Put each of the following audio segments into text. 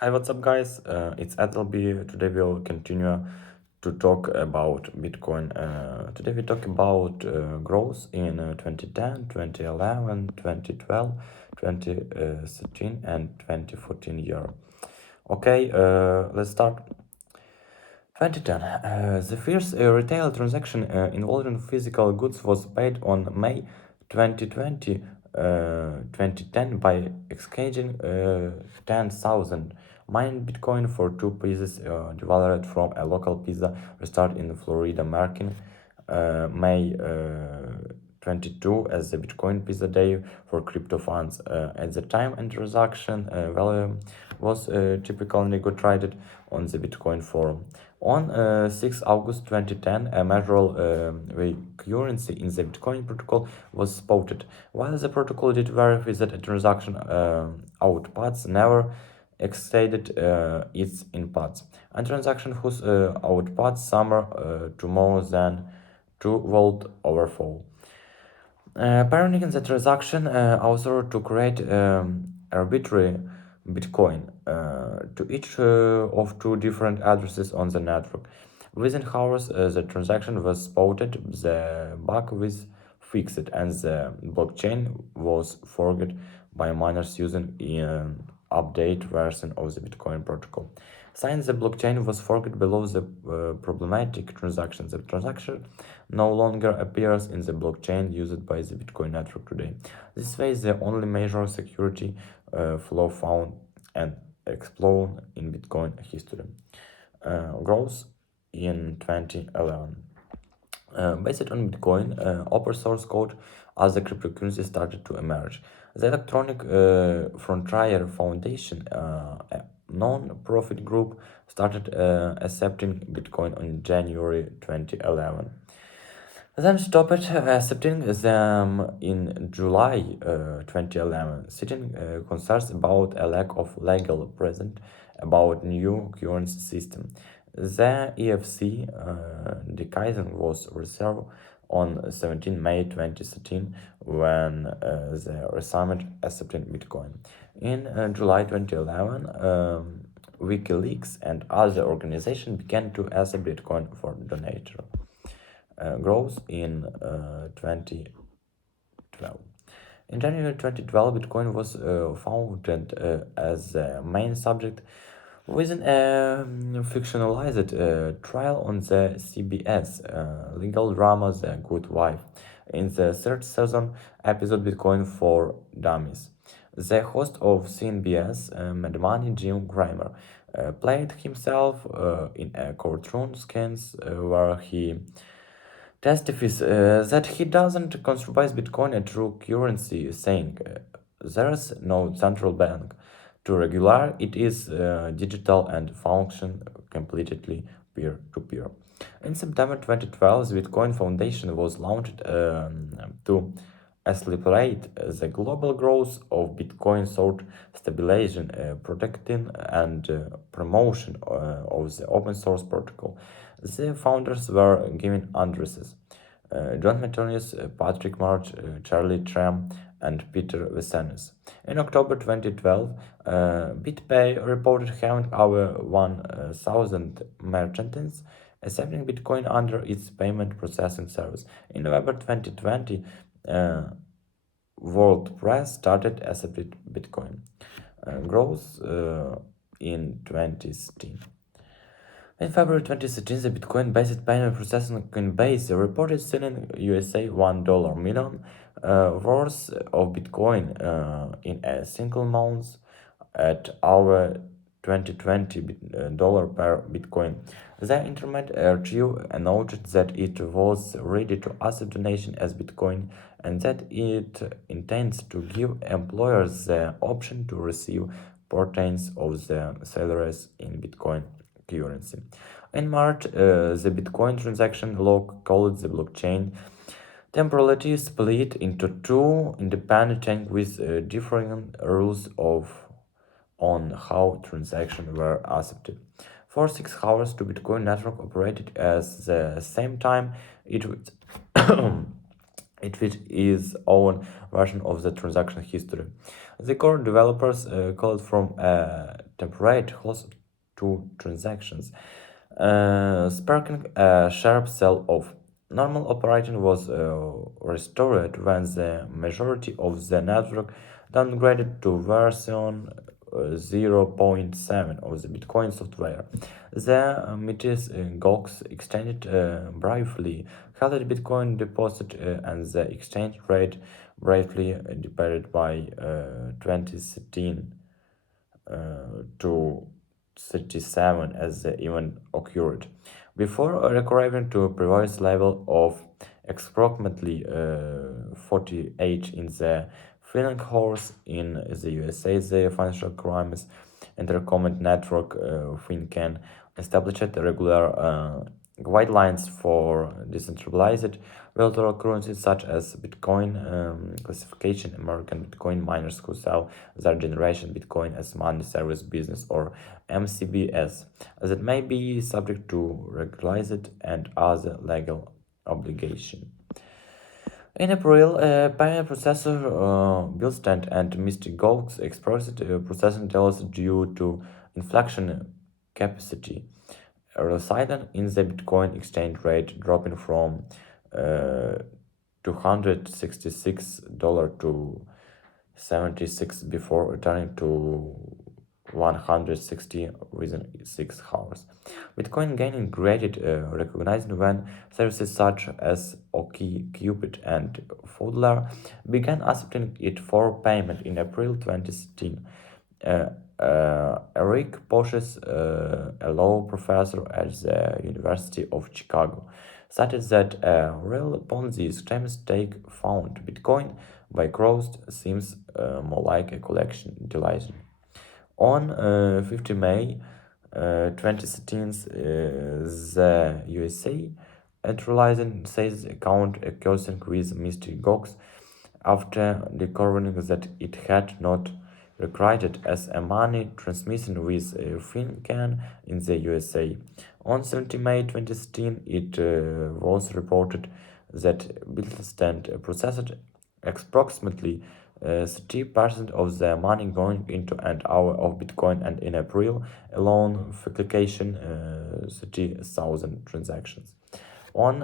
Hi, what's up, guys? It's Adalby. Today we'll continue to talk about Bitcoin. Today we talk about growth in 2010, 2011, 2012, 2013, and 2014 year. Okay, let's start. 2010. The first retail transaction involving physical goods was paid on May 2020, 2010 by exchanging 10,000 mined Bitcoin for two pieces devalued from a local pizza restaurant in Florida, marking May 22 as the Bitcoin Pizza Day for crypto funds. At the time, and transaction value was typically negotiated on the Bitcoin forum. On 6 August 2010, a measurable currency in the Bitcoin protocol was spotted. While the protocol did verify that a transaction outputs never exceeded its inputs, a transaction whose outputs summer to more than 2-volt overflow. Parenting the transaction author to create arbitrary Bitcoin to each of two different addresses on the network. Within hours, the transaction was spotted, the bug was fixed, and the blockchain was forked by miners using an update version of the Bitcoin protocol. Since the blockchain was forked below the problematic transaction, the transaction no longer appears in the blockchain used by the Bitcoin network today. This way, the only major security flaw found and explored in Bitcoin history. Growth in 2011. Based on Bitcoin, open source code as the cryptocurrency started to emerge. The Electronic Frontier Foundation, a non-profit group, started accepting Bitcoin in January 2011. Then stopped accepting them in July 2011, citing concerns about a lack of legal precedent about new currency system. The EFC decision was reserved on 17 May 2013 when the resumed accepting Bitcoin. In July 2011, WikiLeaks and other organizations began to accept Bitcoin for donation. Growth in 2012. In January 2012, Bitcoin was founded as the main subject within a fictionalized trial on the CBS legal drama The Good Wife. In the third season episode Bitcoin for Dummies, the host of CNBS, Mad Money Jim Cramer, played himself in a courtroom skins where he testifies that he doesn't consider Bitcoin a true currency, saying there's no central bank to regulate it is digital and function completely peer-to-peer. In September 2012, the Bitcoin Foundation was launched to accelerate the global growth of Bitcoin through stabilization, protecting, and promotion of the open source protocol. The founders were given addresses: John Metonius, Patrick March, Charlie Tram, and Peter Vesanis. In October 2012, BitPay reported having over 1,000 merchants accepting Bitcoin under its payment processing service. In November 2020, WordPress started accepting Bitcoin. Growth in 2016. In February 2016, the Bitcoin-based payment processing Coinbase reported selling USA $1 million worth of Bitcoin in a single month at over $20 per Bitcoin. The Internet Archive noted that it was ready to accept donation as Bitcoin and that it intends to give employers the option to receive portions of the salaries in Bitcoin currency. In March, the Bitcoin transaction log called the blockchain temporarily split into two independent chains with different rules on how transactions were accepted. For 6 hours, the Bitcoin network operated at the same time. It would it with its own version of the transaction history. The core developers called from a temperate close to transactions, sparking a sharp sell-off. Normal operating was restored when the majority of the network downgraded to version 0.7 of the Bitcoin software. The Metis Gox exchange briefly held a Bitcoin deposit and the exchange rate briefly divided by 2013 to 37 as the event occurred. Before recovering to a previous level of approximately 48 in the Finland horse in the USA, the Financial Crimes Intercommand Network FinCEN established regular guidelines for decentralized virtual currencies such as Bitcoin classification, American Bitcoin miners who sell their generation Bitcoin as money service business or MCBS, as it may be subject to regularized and other legal obligation. In April, payment processor Billstand and Mystic Gox expressed processing delays due to inflection capacity residing in the Bitcoin exchange rate dropping from $266 to 76 before returning to 160 within 6 hours. Bitcoin gaining graded recognized when services such as OkCupid and Foldler began accepting it for payment in April 2016. Eric Poshes, a law professor at the University of Chicago, stated that a real Ponzi scheme stake found Bitcoin by Crossed seems more like a collection delusion. On 50 May 2016, the USA neutralizing sales account accusing with Mr. Gox after discovering that it had not recorded as a money transmission with FinCEN in the USA. On 17 May 2016, it was reported that Billstand processed approximately 30% of the money going into an hour of Bitcoin, and in April alone, application 30,000 transactions. On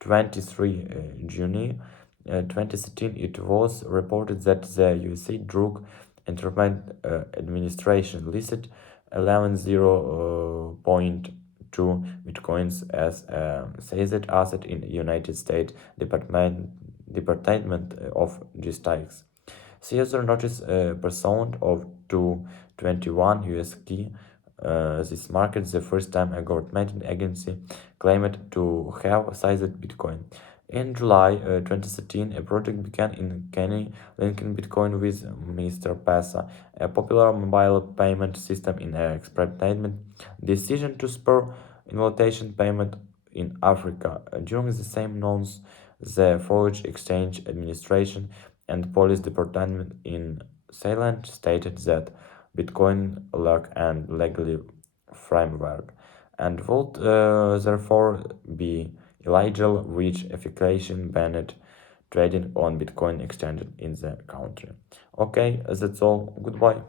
23 June 2016, it was reported that the USA Drug Enforcement Administration listed 11.0.2 bitcoins as a seized asset in the United States Department of Justice. Caesar noticed a percent of 221 USD. This marked the first time a government agency claimed to have seized Bitcoin. In July 2013, a project began in Kenya linking Bitcoin with Mr. Pesa, a popular mobile payment system in experimentation decision to spur invitation payment in Africa. During the same month, the Foreign Exchange Administration and Police Department in Thailand stated that Bitcoin lacked an legal framework and would therefore be illegal, which effectively banned trading on Bitcoin exchange in the country. Okay, that's all. Goodbye.